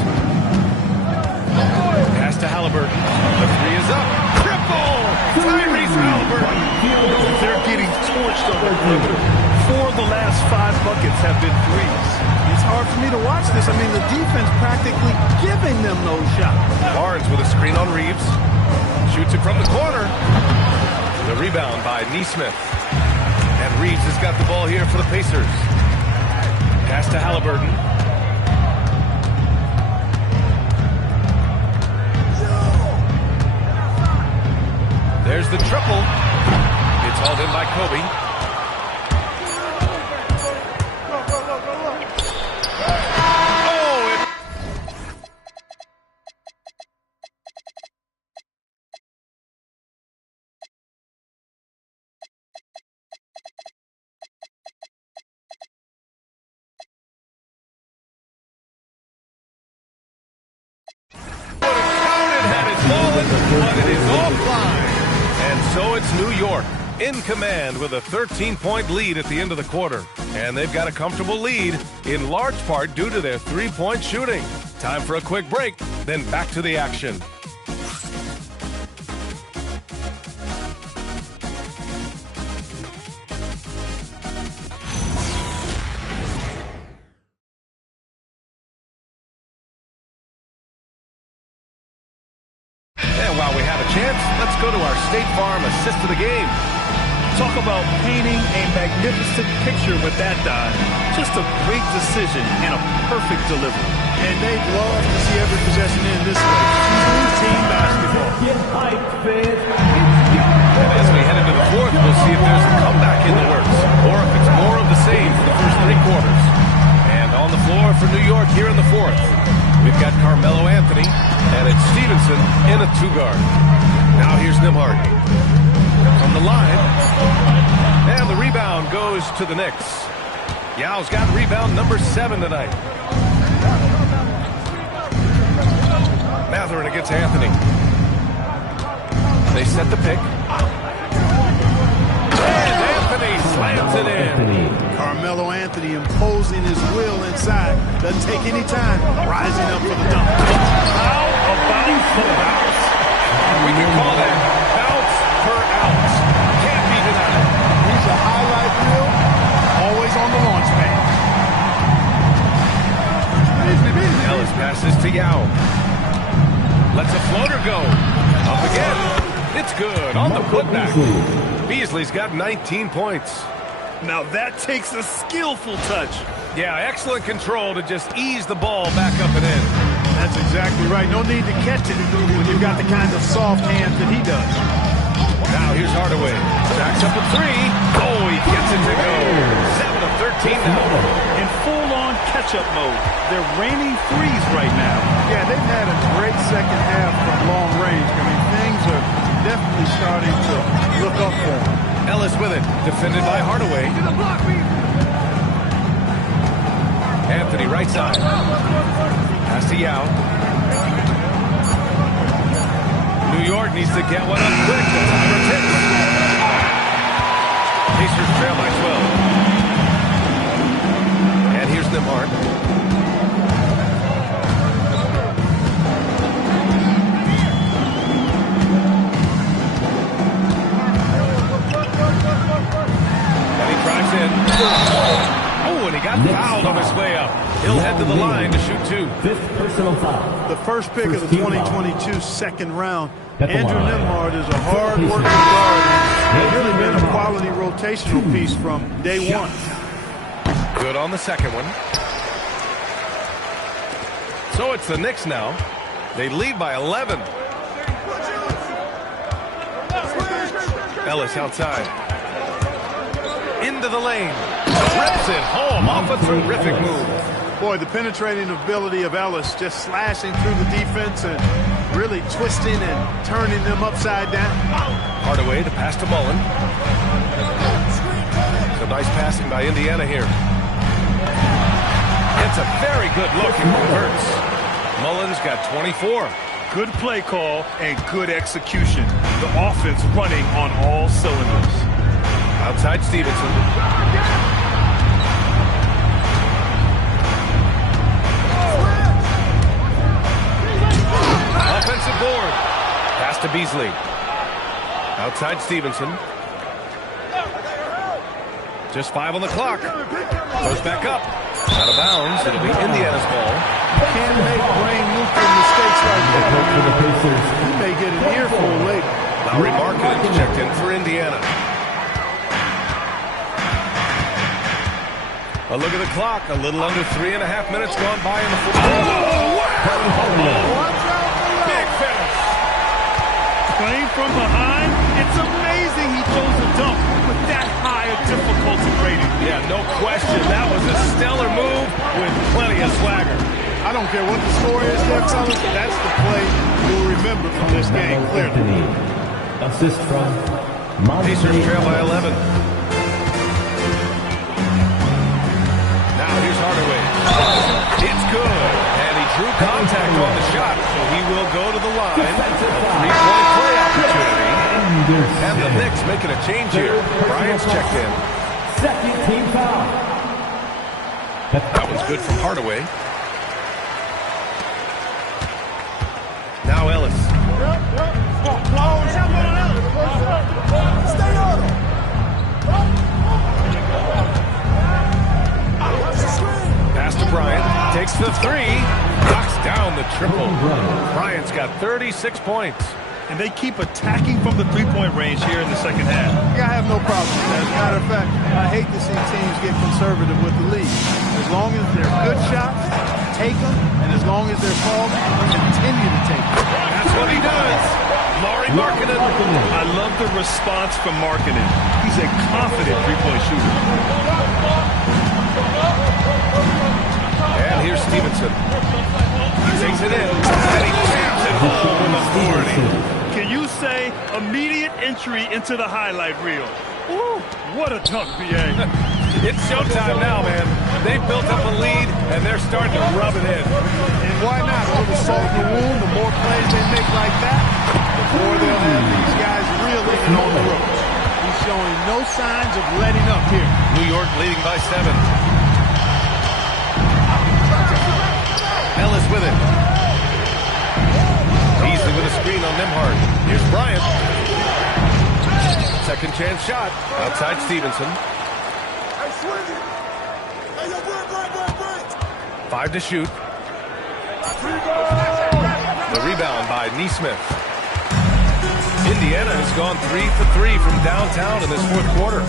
Pass to Halliburton. The three is up. Triple! Tyrese Halliburton. They're getting torched on the perimeter. 4 of the last 5 buckets have been threes. It's hard for me to watch this. I mean, the defense practically giving them those shots. Barnes with a screen on Reeves. Shoots it from the corner. The rebound by Nesmith. And Reeves has got the ball here for the Pacers. Pass to Halliburton. There's the triple. It's hauled in by Kobe. But it is offline. And so it's New York in command with a 13-point lead at the end of the quarter. And they've got a comfortable lead in large part due to their three-point shooting. Time for a quick break, then back to the action. And while we have a chance, let's go to our State Farm assist of the game. Talk about painting a magnificent picture with that dive. Just a great decision and a perfect delivery. And they'd love to see every possession in this way. True team basketball. And as we head into the fourth, we'll see if there's a comeback in the works, or if it's more of the same for the first 3 quarters. And on the floor for New York here in the fourth, we've got Carmelo Anthony, and it's Stevenson in a 2-guard. Now here's Nembhard. From the line, and the rebound goes to the Knicks. Yao's got rebound number 7 tonight. Mathurin against Anthony. They set the pick. And Anthony slams it in. Carmelo Anthony imposing his will inside. Doesn't take any time. Rising up for the dunk. How about the bounce? We can call that bounce per ounce. Can't be denied. He's a highlight reel. Always on the launch pad. Ellis passes to Yao. Lets a floater go. Up again. It's good on the putback. Beasley's got 19 points. Now that takes a skillful touch. Yeah, excellent control to just ease the ball back up and in. That's exactly right. No need to catch it when you've got the kind of soft hands that he does. Now here's Hardaway. Backs up a 3. Oh, he gets it to go. 7 of 13 now. In full-on catch-up mode. They're raining threes right now. Yeah, they've had a great second half from long range. I mean, things are definitely starting to look up for them. Ellis with it. Defended by Hardaway. Anthony right side. Pass to Yao. New York needs to get one up quick. The timer ticks. Pacers trail by 12. And here's Nembhard. Drives in. Oh, and he got fouled on his way up. He'll head to the line to shoot 2. Fifth personal foul. The first pick of the 2022 second round. Andrew Nembhard is a hard-working guard. He's really been a quality rotational piece from day one. Good on the second one. So it's the Knicks now. They lead by 11. Ellis outside. Into the lane. Rips it home off a terrific move. Boy, the penetrating ability of Ellis, just slashing through the defense and really twisting and turning them upside down. Hardaway to pass to Mullen. So nice passing by Indiana here. It's a very good look and converts. Mullen's got 24. Good play call and good execution. The offense running on all cylinders. Outside Stevenson. Offensive board. Pass to Beasley. Outside Stevenson. Just 5 on the clock. Goes back up. Out of bounds. It'll be Indiana's ball. You can't make brain-nuclear mistakes like that. You may get an earful later. Lowry Markkanen checked in for Indiana. A look at the clock. A little under 3.5 minutes gone by in the fourth quarter. Big finish. Playing from behind, it's amazing he throws a dunk with that high a difficulty rating. Yeah, no question. That was a stellar move with plenty of swagger. I don't care what the score is there, fellas. That's the play you'll remember from this game, clearly. Assist from Pacers trail by 11. Now here's Hardaway. It's good. And he drew contact on the shot, so he will go to the line. A three-point play opportunity. And the Knicks making a change here. Bryant's checked in. Second team foul. That one's good from Hardaway. Now Ellis. Stay on him. Pass to Bryant. Takes the three. Knocks down the triple. Bryant's got 36 points. And they keep attacking from the three-point range here in the second half. Yeah, I have no problem with that. As a matter of fact, I hate to see teams get conservative with the lead. As long as they're good shots, take them, and as long as they're called, continue to take them. That's what he does. Lauri Markkanen. I love the response from Markkanen. He's a confident three-point shooter. And here's Stevenson. He takes it in, and he jams it home with authority. Can you say immediate entry into the highlight reel? Woo, what a dunk, B.A. It's showtime now, man. They've built up a lead, and they're starting to rub it in. And why not? A little salt in the wound. The more plays they make like that, the more they'll have these guys reeling and on the ropes. He's showing no signs of letting up here. New York leading by 7. Ellis with it. Beasley with a screen on Nembhard. Here's Bryant. Second chance shot. Outside Stevenson. 5 to shoot. The rebound by Nesmith. Indiana has gone 3 for 3 from downtown in this fourth quarter.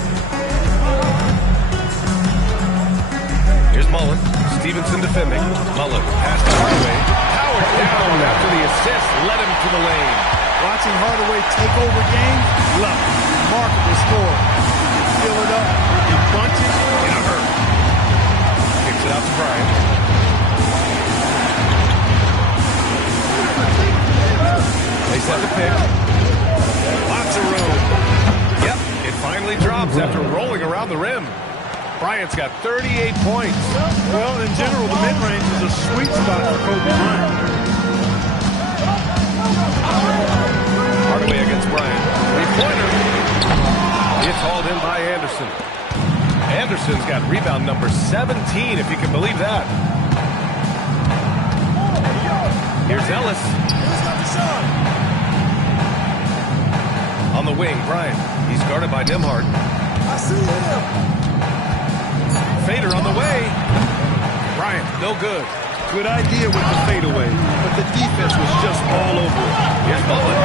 Here's Mullen. Stevenson defending. Mullen pass to Hardaway. Howard down after the assist led him to the lane. Watching Hardaway take over games, love it. Remarkable score. You can fill it up in bunches in a hurry. Kicks it out to Bryant. They set the pick. Lots of room. Yep, it finally drops after rolling around the rim. Bryant's got 38 points. Well, in general, the mid-range is a sweet spot for Kobe Bryant. Anderson. Anderson's got rebound number 17, if you can believe that. Here's Ellis. On the wing, Bryant. He's guarded by Nembhard. I see him. Fader on the way. Bryant, no good. Good idea with the fadeaway, but the defense was just all over it. Here's Mullen.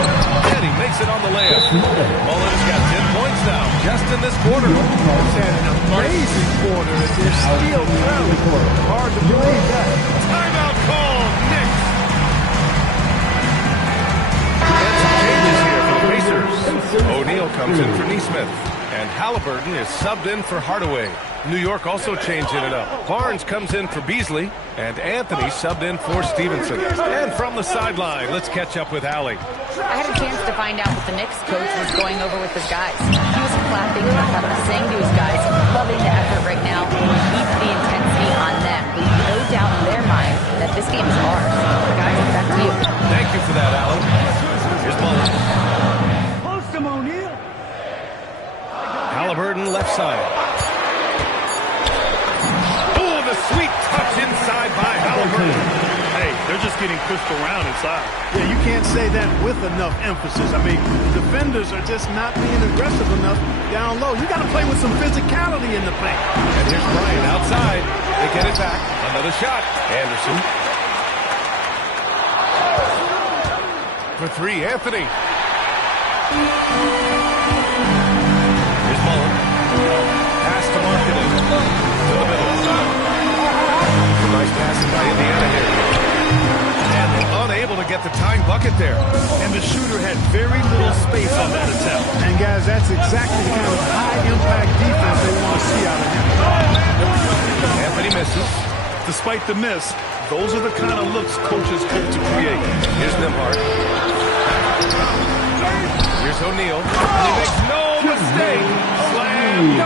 And he makes it on the layup. Mullen has got 10 points now, just in this quarter. He's had an amazing quarter. They're still trailing. Hard to believe that. Timeout call, Knicks. And some changes here for the Pacers. O'Neal comes in for Nesmith. And Halliburton is subbed in for Hardaway. New York also changing it up. Barnes comes in for Beasley, and Anthony subbed in for Stevenson. And from the sideline, let's catch up with Allie. I had a chance to find out what the Knicks coach was going over with his guys. He was clapping and saying to his guys, loving the effort right now, keep the intensity on them. With no doubt in their mind that this game is ours. Guys, back to you. Thank you for that, Allie. Here's Mullen. Post him, O'Neal. Halliburton left side. Oh, the sweet touch inside by Halliburton. Hey, they're just getting pushed around inside. Yeah, you can't say that with enough emphasis. I mean, defenders are just not being aggressive enough down low. You got to play with some physicality in the paint. And here's Bryant outside. They get it back. Another shot. Anderson. For three, Anthony. Here's Mullen. Pass to Markkanen. To the middle. Some nice passing by Indiana here. And they're unable to get the tying bucket there. And the shooter had very little space on that attempt. And, guys, that's exactly the kind of high-impact defense they want to see out of him. Anthony misses. Despite the miss, those are the kind of looks coaches hope to create. Here's Nembhard. Here's O'Neal. And he makes no mistake. Slam.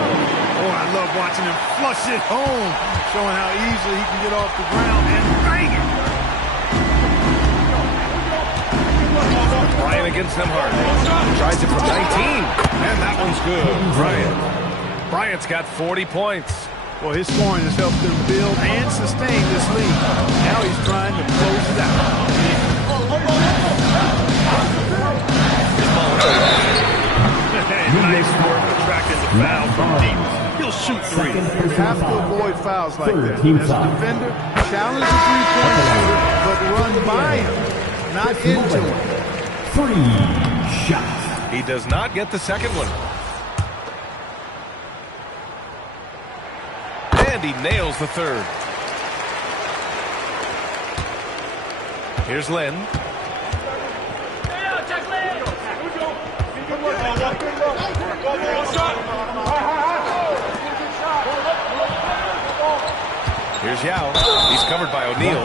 Oh, I love watching him flush it home, showing how easily he can get off the ground and bang it. Bryant against Nembhard. Tries it from 19. And that one's good. Bryant's got 40 points. Well, his scoring has helped them build and sustain this lead. Now he's trying to close it out. Nice work attracting the foul from deep. He'll shoot three. You have to avoid fouls like that. As a defender, challenge the three-point shooter, but run by him, not into him. 3 shots. He does not get the second one. And he nails the third. Here's Len. Here's Yao. He's covered by O'Neal.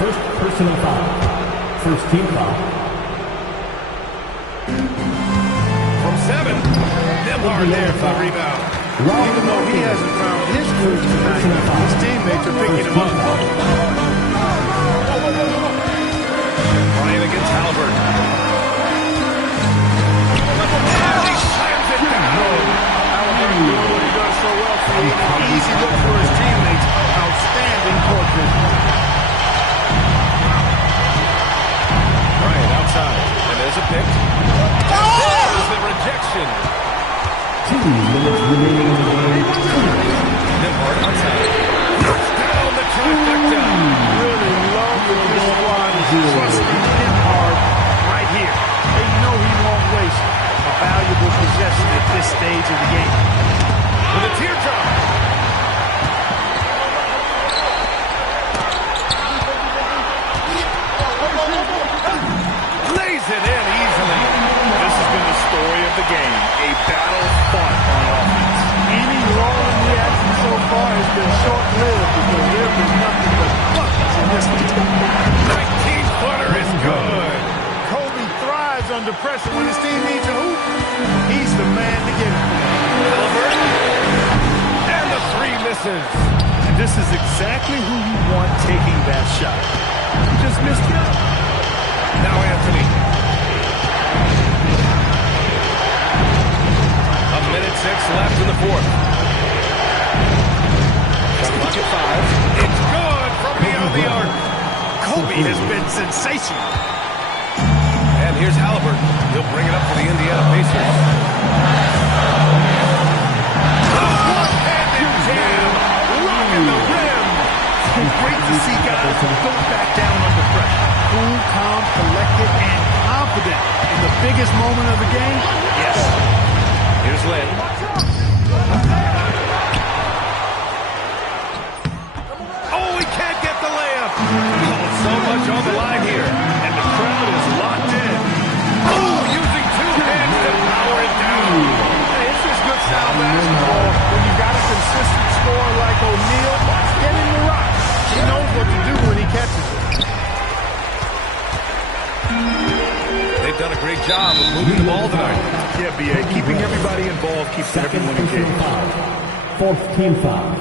First personal foul. First team foul. From 7. Nembhard there for the rebound. Even though he hasn't found his groove tonight, his teammates are picking him up. Bryant against Halliburton. And he slams it down. Halliburton doing what he does so well, creating an easy look for his teammates. Outstanding court vision. Bryant outside. And there's a pick. And there's the rejection. 2 minutes remaining in the game. Nembhard outside. Knocks down the trifecta. Really love that this squad is trusting Nembhard right here. They know he won't waste a valuable possession at this stage of the game. With a teardrop. Lays it in easily. This has been the story of the game. A battle fought on offense. Any lull in the action so far has been short-lived because there have been nothing but buckets in this one. 19-footer is good. Kobe thrives under pressure when his team needs a hoop. He's the man to get it. Halliburton. And the three misses. And this is exactly who you want taking that shot. You just missed it. Now Anthony. sensational. And here's Halliburton. He'll bring it up for the Indiana Pacers. One-handed jam, rocking the rim. Great to see guys who don't back down under pressure. Cool, calm, collected, and confident in the biggest moment of the game. Yes. Here's Lynn. Oh, he can't get the layup. So much on the line here. And the crowd is locked in. Oh, using two hands to power it down. Hey, it's just good sound basketball. When you got a consistent scorer like O'Neal, get him the rock. He knows what to do when he catches it. They've done a great job of moving the ball tonight. Yeah, B.A. Keeping everybody involved keeps everyone engaged. Fourth team foul.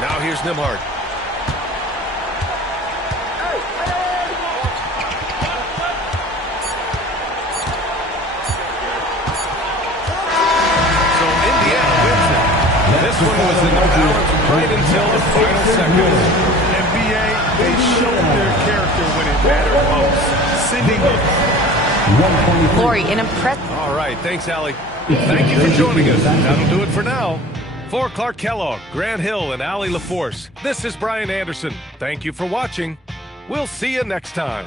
Now here's Nembhard. So Indiana wins it. This one was in the balance right until the final seconds. And B.A., they showed their character when it mattered most. Sending the Lori, an impressive. All right, thanks, Allie. Thank you for joining us. That'll do it for now. For Clark Kellogg, Grant Hill, and Allie LaForce, this is Brian Anderson. Thank you for watching. We'll see you next time.